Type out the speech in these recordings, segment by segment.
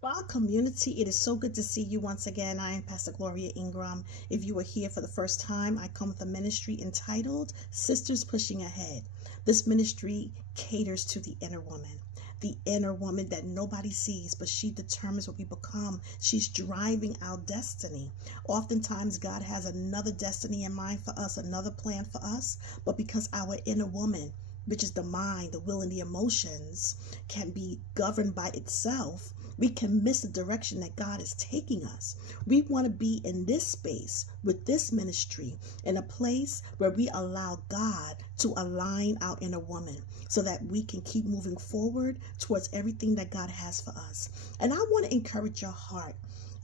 Spa community, it is so good to see you once again. I am Pastor Gloria Ingram. If you are here for the first time, I come with a ministry entitled Sisters Pushing Ahead. This ministry caters to the inner woman that nobody sees, but she determines what we become. She's driving our destiny. Oftentimes, God has another destiny in mind for us, another plan for us, but because our inner woman, which is the mind, the will, and the emotions, can be governed by itself, we can miss the direction that God is taking us. We want to be in this space with this ministry, in a place where we allow God to align our inner woman so that we can keep moving forward towards everything that God has for us. And I want to encourage your heart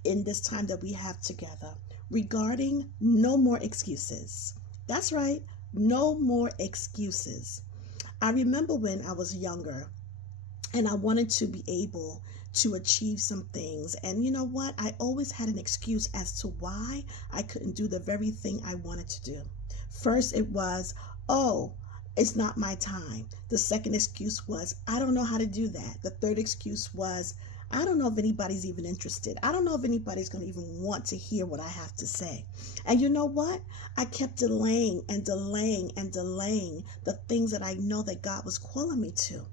in this time that we have together regarding no more excuses. That's right, no more excuses. I remember when I was younger and I wanted to be able to achieve some things. And you know what? I always had an excuse as to why I couldn't do the very thing I wanted to do. First, it was, oh, it's not my time. The second excuse was, I don't know how to do that. The third excuse was, I don't know if anybody's even interested. I don't know if anybody's going to even want to hear what I have to say. And you know what? I kept delaying and delaying and delaying the things that I know that God was calling me to.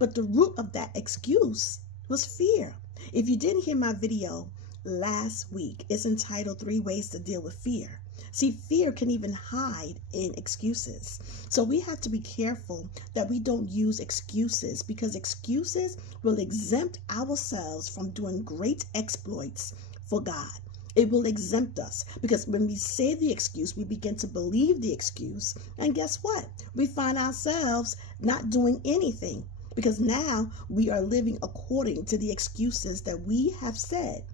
But the root of that excuse was fear. If you didn't hear my video last week, it's entitled 3 Ways to Deal with Fear. See, fear can even hide in excuses. So we have to be careful that we don't use excuses, because excuses will exempt ourselves from doing great exploits for God. It will exempt us, because when we say the excuse, we begin to believe the excuse. And guess what? We find ourselves not doing anything, because now we are living according to the excuses that we have said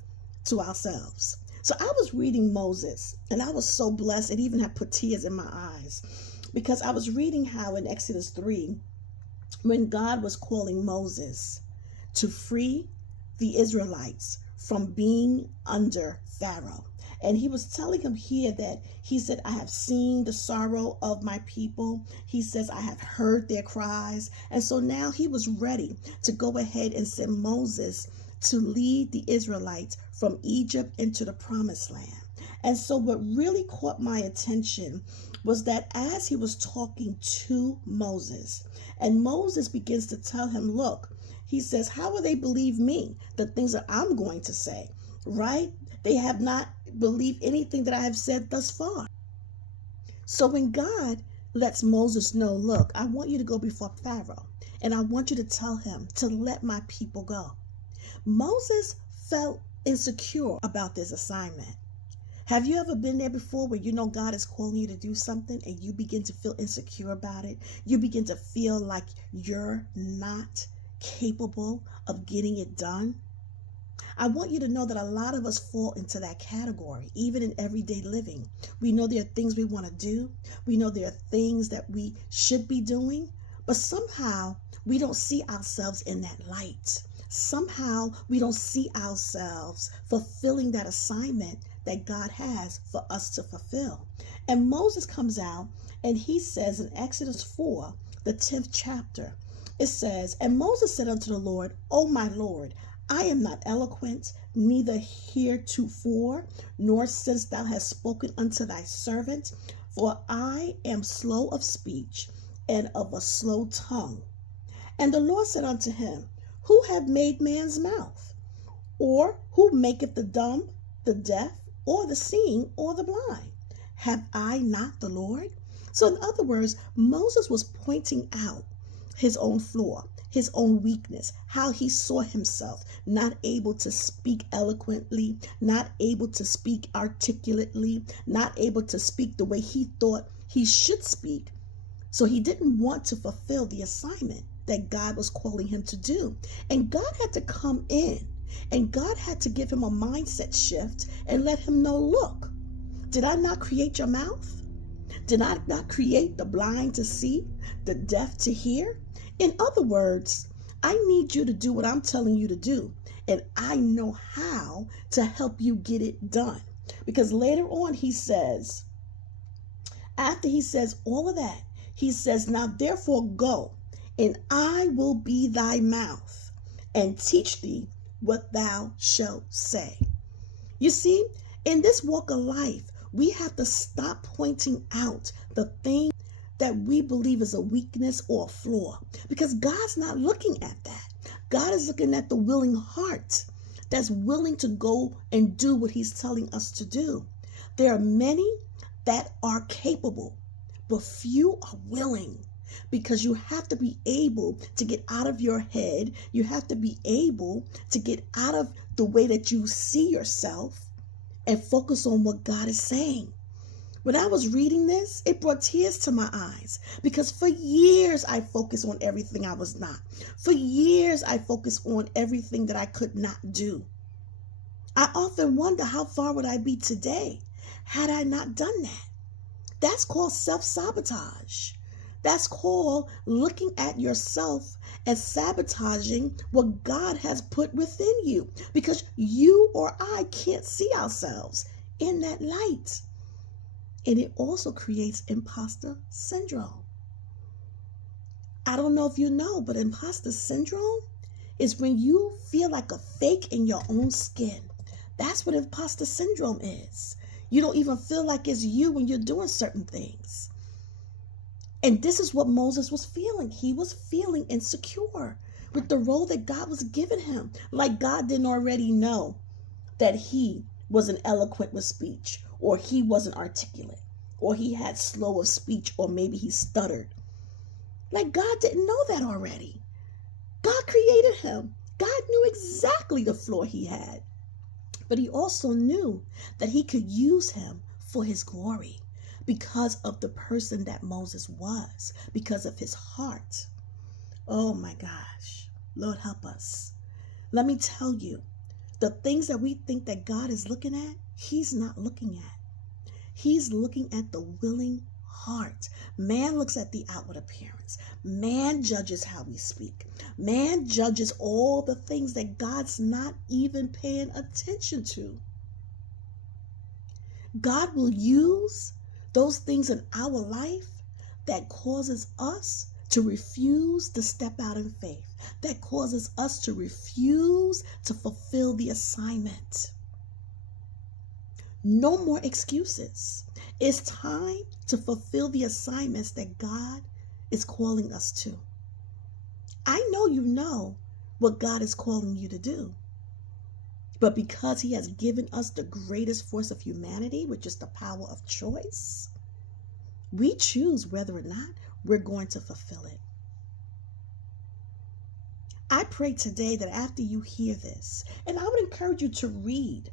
to ourselves. So I was reading Moses, and I was so blessed. It even had put tears in my eyes, because I was reading how in Exodus 3, when God was calling Moses to free the Israelites from being under Pharaoh. And he was telling him here that he said, I have seen the sorrow of my people. He says, I have heard their cries. And so now he was ready to go ahead and send Moses to lead the Israelites from Egypt into the promised land. And so what really caught my attention was that as he was talking to Moses, and Moses begins to tell him, look, he says, how will they believe me, the things that I'm going to say, right? They have not believed anything that I have said thus far. So when God lets Moses know, look, I want you to go before Pharaoh, and I want you to tell him to let my people go. Moses felt insecure about this assignment. Have you ever been there before where you know God is calling you to do something and you begin to feel insecure about it? You begin to feel like you're not capable of getting it done? I want you to know that a lot of us fall into that category, even in everyday living. We know there are things we want to do. We know there are things that we should be doing, but somehow we don't see ourselves in that light. Somehow we don't see ourselves fulfilling that assignment that God has for us to fulfill. And Moses comes out and he says in Exodus 4, the 10th chapter, it says, and Moses said unto the Lord, O my Lord, I am not eloquent, neither heretofore, nor since thou hast spoken unto thy servant, for I am slow of speech and of a slow tongue. And the Lord said unto him, who hath made man's mouth? Or who maketh the dumb, the deaf, or the seeing, or the blind? Have I not the Lord? So in other words, Moses was pointing out his own flaw, his own weakness, how he saw himself not able to speak eloquently, not able to speak articulately, not able to speak the way he thought he should speak. So he didn't want to fulfill the assignment that God was calling him to do. And God had to come in, and God had to give him a mindset shift and let him know, look, did I not create your mouth? Did I not create the blind to see, the deaf to hear? In other words, I need you to do what I'm telling you to do, and I know how to help you get it done. Because later on he says, after he says all of that, he says, now therefore go, and I will be thy mouth, and teach thee what thou shalt say. You see, in this walk of life, we have to stop pointing out the thing that we believe is a weakness or a flaw, because God's not looking at that. God is looking at the willing heart that's willing to go and do what he's telling us to do. There are many that are capable, but few are willing, because you have to be able to get out of your head. You have to be able to get out of the way that you see yourself and focus on what God is saying. When I was reading this, it brought tears to my eyes, because for years I focused on everything I was not. For years I focused on everything that I could not do. I often wonder, how far would I be today had I not done that? That's called self-sabotage. That's called looking at yourself and sabotaging what God has put within you, because you or I can't see ourselves in that light. And it also creates imposter syndrome. I don't know if you know, but imposter syndrome is when you feel like a fake in your own skin. That's what imposter syndrome is. You don't even feel like it's you when you're doing certain things. And this is what Moses was feeling. He was feeling insecure with the role that God was giving him. Like God didn't already know that he wasn't eloquent with speech, or he wasn't articulate, or he had slow of speech, or maybe he stuttered. Like God didn't know that already. God created him. God knew exactly the flaw he had. But he also knew that he could use him for his glory, because of the person that Moses was, because of his heart. Oh my gosh. Lord, help us. Let me tell you, the things that we think that God is looking at, he's not looking at. He's looking at the willing heart. Man looks at the outward appearance. Man judges how we speak. Man judges all the things that God's not even paying attention to. God will use those things in our life that causes us to refuse to step out in faith, that causes us to refuse to fulfill the assignment. No more excuses. It's time to fulfill the assignments that God is calling us to. I know you know what God is calling you to do, but because he has given us the greatest force of humanity, which is the power of choice, we choose whether or not we're going to fulfill it. I pray today that after you hear this, and I would encourage you to read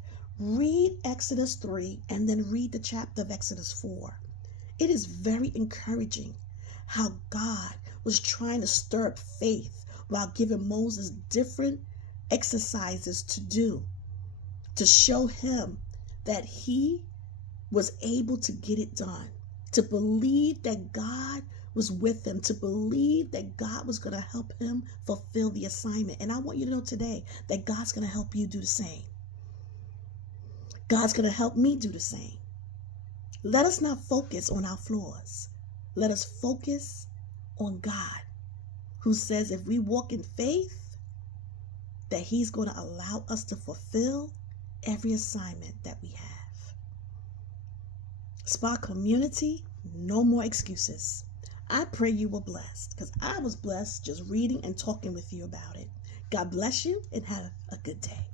Exodus 3 and then read the chapter of Exodus 4. It is very encouraging how God was trying to stir up faith while giving Moses different exercises to do, to show him that he was able to get it done, to believe that God was with him, to believe that God was going to help him fulfill the assignment. And I want you to know today that God's going to help you do the same. God's going to help me do the same. Let us not focus on our flaws. Let us focus on God, who says if we walk in faith, that he's going to allow us to fulfill every assignment that we have. Spark community, no more excuses. I pray you were blessed, because I was blessed just reading and talking with you about it. God bless you and have a good day.